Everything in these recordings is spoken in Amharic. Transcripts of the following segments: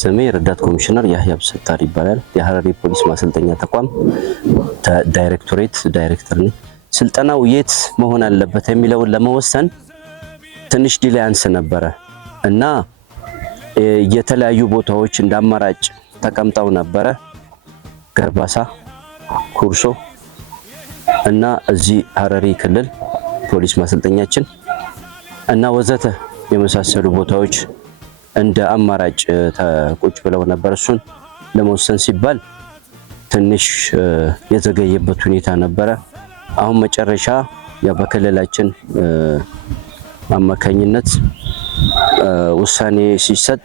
ስሜ ረዳት ኮሚሽነር ያህያ አብሰታር ይባላል። የሐረሪ ፖሊስ ማሰልጠኛ ተቋም ዳይሬክቶሬት ዳይሬክተር ነኝ። ስልጠናው የት መሆን አለበት የሚለውን ለመወሰን ትንሽ ዲላንስ ነበረ እና የተለያዩ ቦታዎች እንደ አማራጭ ተቀምጠው ነበረ። ገርባሳ፣ ኩርሶ እና እዚህ ሐረሪ ክልል ፖሊስ ማሰልጠኛችን እና ወዘተ የመሳሰሉ ቦታዎች እንደ አማራጭ ተቆጭ ብለው ነበር። እሱን ለመወሰን ሲባል ትንሽ የዘገየበት ሁኔታ ነበረ። አሁን መጨረሻ በክልላችን አማካኝነት ውሳኔ ሲሰጥ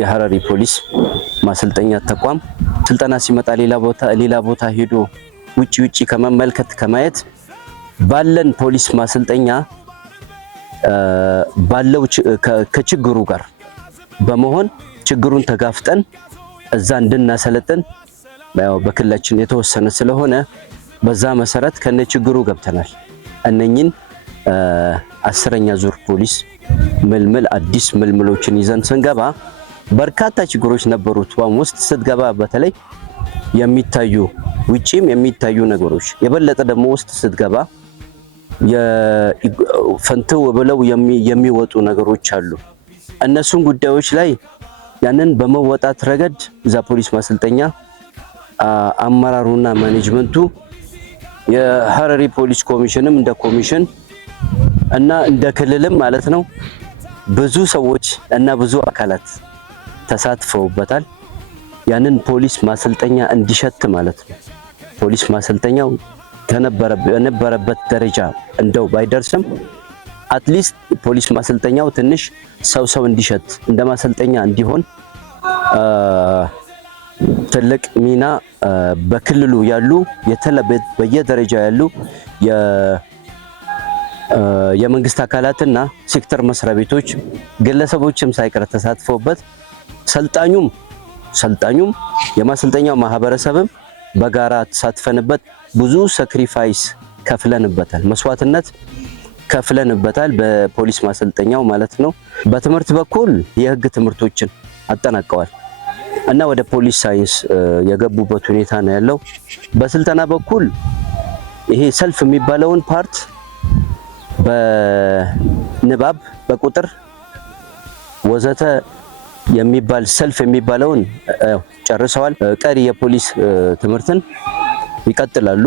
የሐረሪ ፖሊስ ማሰልጠኛ ተቋም ስልጠና ሲመጣ ሌላ ቦታ ሄዶ ውጪ ከመመልከት ከማየት ባለን ፖሊስ ማሰልጠኛ ባለው ከችግሩ ጋር በመሆን ችግሩን ተጋፍጠን እዛ እንድናሰለጥን በክልላችን የተወሰነ ስለሆነ በዛ መሰረት ከነ ችግሩ ገብተናል። እነኚህን 10ኛ ዙር ፖሊስ ምልምል አዲስ ምልምሎችን ይዘን ስንገባ በርካታ ችግሮች ነበሩት። ውስጥ ስትገባ በተለይ የሚታዩ ውጪም የሚታዩ ነገሮች የበለጠ ደግሞ ውስጥ ስትገባ ፈንተው ብለው የሚወጡ ነገሮች አሉ። እነሱን ጉዳዮች ላይ ያንን በመወጣት ረገድ እዛ ፖሊስ ማሰልጠኛ አመራሩና ማኔጅመንቱ የሐረሪ ፖሊስ ኮሚሽንም እንደ ኮሚሽን እና እንደ ክልልም ማለት ነው ብዙ ሰዎች እና ብዙ አካላት ተሳትፈውበታል። ያንን ፖሊስ ማሰልጠኛ እንዲሸት ማለት ነው። ፖሊስ ማሰልጠኛው ከነበረበት ደረጃ እንደው ባይደርስም አትሊስት ፖሊስ ማሰልጠኛው ትንሽ ሰው እንዲሸት እንደ ማሰልጠኛ እንዲሆን ትልቅ ሚና በክልሉ ያሉ በየደረጃ ያሉ የመንግስት አካላትና ሴክተር መስሪያ ቤቶች ግለሰቦችም ሳይቀር ተሳትፈውበት ሰልጣኙም የማሰልጠኛው ማህበረሰብም በጋራ ተሳትፈንበት ብዙ ሳክሪፋይስ ከፍለንበታል፣ መስዋዕትነት ከፍለንበታል በፖሊስ ማሰልጠኛው ማለት ነው። በትምህርት በኩል የህግ ትምህርቶችን አጠናቀዋል እና ወደ ፖሊስ ሳይንስ የገቡበት ሁኔታ ነው ያለው። በስልጠና በኩል ይሄ ሰልፍ የሚባለውን ፓርት በንባብ በቁጥር ወዘተ የሚባል ሰልፍ የሚባለውን ጨርሰዋል። ቀሪ የፖሊስ ትምህርትን ይቀጥላሉ።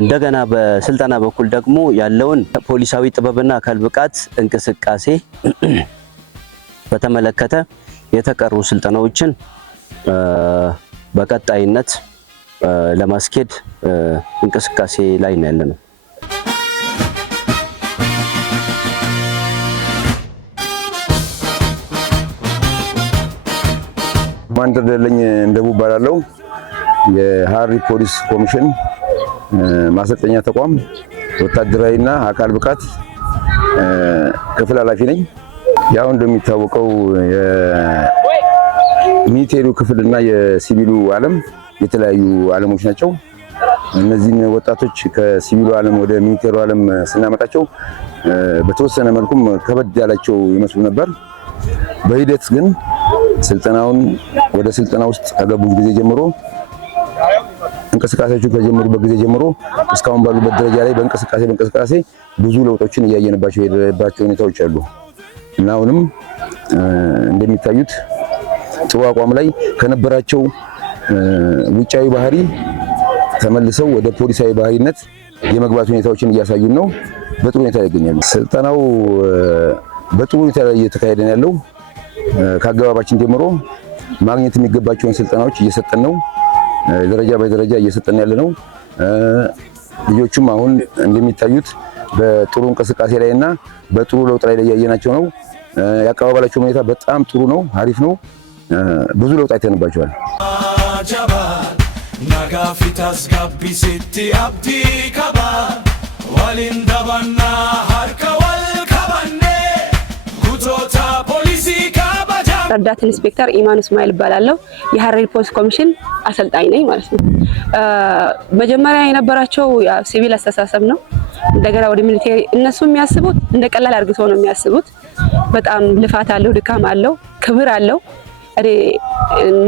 እንደገና በስልጠና በኩል ደግሞ ያለውን ፖሊሳዊ ጥበብና አካል ብቃት እንቅስቃሴ በተመለከተ የተቀሩ ስልጠናዎችን በቀጣይነት ለማስኬድ እንቅስቃሴ ላይ ነው ያለነው። ኮማንደር ደለኝ እንደቡ እባላለሁ። የሐረሪ ፖሊስ ኮሚሽን ማሰልጠኛ ተቋም ወታደራዊና አካል ብቃት ክፍል ኃላፊ ነኝ። ያው እንደሚታወቀው የሚሊቴሪው ክፍልና የሲቪሉ ዓለም የተለያዩ ዓለሞች ናቸው። እነዚህን ወጣቶች ከሲቪሉ ዓለም ወደ ሚሊቴሪው ዓለም ስናመጣቸው በተወሰነ መልኩም ከበድ ያላቸው ይመስሉ ነበር። በሂደት ግን ወደ ስልጠና ውስጥ ከገቡት ጊዜ ጀምሮ እንቅስቃሴዎችን ከጀመሩበት ጊዜ ጀምሮ እስካሁን ባሉበት ደረጃ ላይ በእንቅስቃሴ ብዙ ለውጦችን እያየንባቸው የሄደባቸው ሁኔታዎች አሉ እና አሁንም እንደሚታዩት ጥሩ አቋም ላይ ከነበራቸው ውጫዊ ባህሪ ተመልሰው ወደ ፖሊሳዊ ባህሪነት የመግባት ሁኔታዎችን እያሳዩን ነው። በጥሩ ሁኔታ ላይ ይገኛሉ። ስልጠናው በጥሩ ሁኔታ ላይ እየተካሄደ ነው ያለው። ከአገባባችን ጀምሮ ማግኘት የሚገባቸውን ስልጠናዎች እየሰጠን ነው። ደረጃ በደረጃ እየሰጠን ያለ ነው። ልጆቹም አሁን እንደሚታዩት በጥሩ እንቅስቃሴ ላይ እና በጥሩ ለውጥ ላይ እያየናቸው ነው። ያቀባበላቸው ሁኔታ በጣም ጥሩ ነው፣ አሪፍ ነው። ብዙ ለውጥ አይተንባቸዋል። ናጋፊታስ ጋቢሲቲ አብዲ ካባ ዋሊንዳባና ሃርከዋል ካባኔ ጉቶታ ፖሊሲ ካባጃ። ረዳት ኢንስፔክተር ኢማን እስማኤል እባላለሁ። የሐረሪ ፖሊስ ኮሚሽን አሰልጣኝ ነኝ ማለት ነው። መጀመሪያ የነበራቸው ሲቪል አስተሳሰብ ነው። እንደገና ወደ ሚሊቴሪ እነሱ የሚያስቡት እንደ ቀላል አድርገው ነው የሚያስቡት። በጣም ልፋት አለው፣ ድካም አለው፣ ክብር አለው።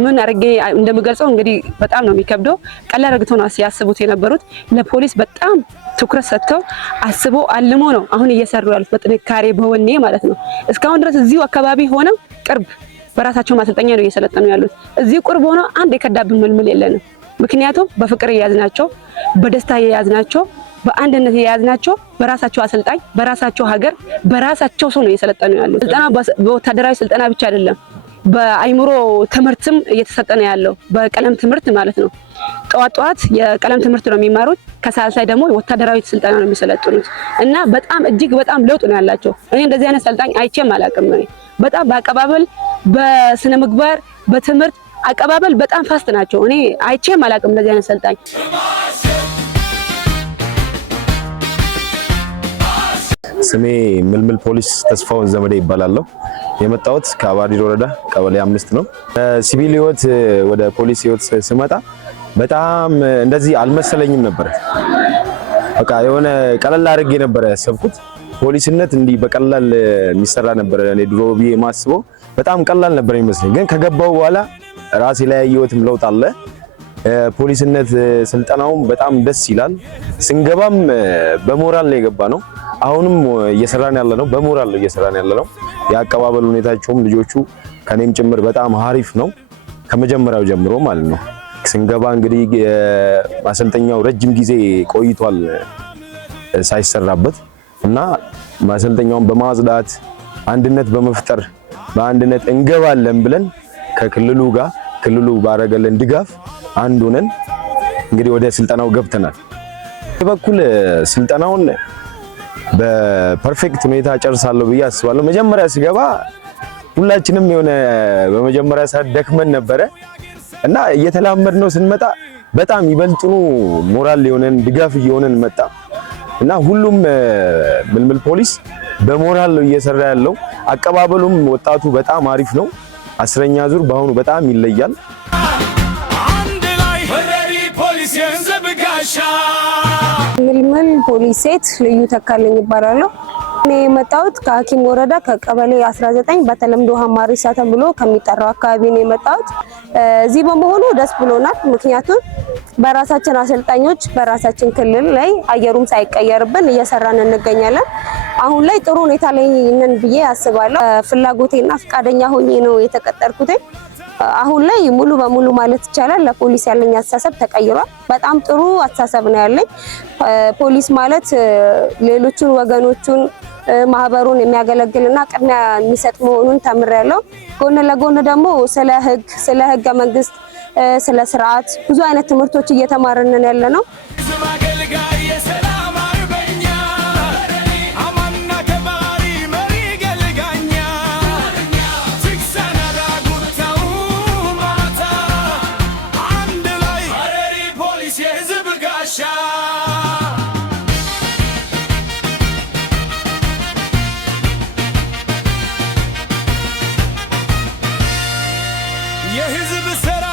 ምን አርጌ እንደምገልጸው እንግዲህ በጣም ነው የሚከብደው። ቀላል አድርገው ነው ሲያስቡት የነበሩት። ለፖሊስ በጣም ትኩረት ሰጥተው አስቦ አልሞ ነው አሁን እየሰሩ ያሉት በጥንካሬ በወኔ ማለት ነው። እስካሁን ድረስ እዚሁ አካባቢ ሆነው ቅርብ በራሳቸው ማሰልጠኛ ነው እየሰለጠኑ ያሉት። እዚሁ ቅርብ ሆነው አንድ የከዳብን ምልምል የለንም። ምክንያቱም በፍቅር የያዝናቸው፣ በደስታ የያዝናቸው፣ በአንድነት የያዝናቸው በራሳቸው አሰልጣኝ፣ በራሳቸው ሀገር፣ በራሳቸው ሰው ነው እየሰለጠኑ ያሉት። ስልጠና በወታደራዊ ስልጠና ብቻ አይደለም፣ በአይምሮ ትምህርትም እየተሰጠነ ያለው በቀለም ትምህርት ማለት ነው። ጠዋት የቀለም ትምህርት ነው የሚማሩት፣ ከሰዓት ላይ ደግሞ ወታደራዊ ስልጠና ነው የሚሰለጥኑት እና በጣም እጅግ በጣም ለውጥ ነው ያላቸው። እኔ እንደዚህ አይነት ሰልጣኝ አይቼም አላውቅም። በጣም በአቀባበል በስነ ምግባር በትምህርት አቀባበል በጣም ፋስት ናቸው። እኔ አይቼም አላውቅም እንደዚህ አይነት ሰልጣኝ። ስሜ ምልምል ፖሊስ ተስፋውን ዘመዴ ይባላለሁ። የመጣሁት ከአባዲር ወረዳ ቀበሌ 5 ነው። ሲቪል ህይወት ወደ ፖሊስ ህይወት ስመጣ በጣም እንደዚህ አልመሰለኝም ነበር። በቃ የሆነ ቀለል አድርጌ ነበር ያሰብኩት። ፖሊስነት እንዲህ በቀላል የሚሰራ ነበር እኔ ድሮ ብዬ ማስበው በጣም ቀላል ነበር የሚመስለኝ። ግን ከገባው በኋላ ራሴ ላይ ያየሁትም ለውጥ አለ። ፖሊስነት ስልጠናውም በጣም ደስ ይላል። ስንገባም በሞራል ነው የገባ ነው። አሁንም እየሰራን ያለ ነው በሞራል ነው እየሰራን ያለ ነው። የአቀባበል ሁኔታቸውም ልጆቹ ከኔም ጭምር በጣም አሪፍ ነው ከመጀመሪያው ጀምሮ ማለት ነው። ስንገባ እንግዲህ ማሰልጠኛው ረጅም ጊዜ ቆይቷል ሳይሰራበት እና ማሰልጠኛውን በማጽዳት አንድነት በመፍጠር በአንድነት እንገባለን ብለን ከክልሉ ጋር ክልሉ ባረገልን ድጋፍ አንድ ሆነን እንግዲህ ወደ ስልጠናው ገብተናል። በበኩል ስልጠናውን በፐርፌክት ሁኔታ ጨርሳለሁ ብዬ አስባለሁ። መጀመሪያ ሲገባ ሁላችንም የሆነ በመጀመሪያ ሰዓት ደክመን ነበረ እና እየተላመድነው ስንመጣ በጣም ይበልጥኑ ሞራል የሆነን ድጋፍ እየሆነን መጣ እና ሁሉም ምልምል ፖሊስ በሞራል ነው እየሰራ ያለው። አቀባበሉም ወጣቱ በጣም አሪፍ ነው። 10ኛ ዙር በአሁኑ በጣም ይለያል። አንድ ላይ ወደሪ ፖሊስ የንዘብጋሻ ምልምል ፖሊስ ሴት ልዩ ተካልኝ ይባላል። እኔ የመጣሁት ከሐኪም ወረዳ ከቀበሌ 19 በተለምዶ ሀማሪሳ ተብሎ ከሚጠራው አካባቢ ነው የመጣሁት። እዚህ በመሆኑ ደስ ብሎናል። ምክንያቱም በራሳችን አሰልጣኞች በራሳችን ክልል ላይ አየሩም ሳይቀየርብን እየሰራን እንገኛለን። አሁን ላይ ጥሩ ሁኔታ ላይ ነን ብዬ አስባለሁ። ፍላጎቴና ፈቃደኛ ሆኜ ነው የተቀጠርኩት። አሁን ላይ ሙሉ በሙሉ ማለት ይቻላል ለፖሊስ ያለኝ አስተሳሰብ ተቀይሯል። በጣም ጥሩ አስተሳሰብ ነው ያለኝ። ፖሊስ ማለት ሌሎቹን ወገኖቹን ማህበሩን የሚያገለግልና ቅድሚያ የሚሰጥ መሆኑን ተምሬያለሁ። ጎን ለጎን ደግሞ ስለ ህገ መንግስት፣ ስለ ስርዓት ብዙ አይነት ትምህርቶች እየተማርን ያለነው። የህዝብ ሰራ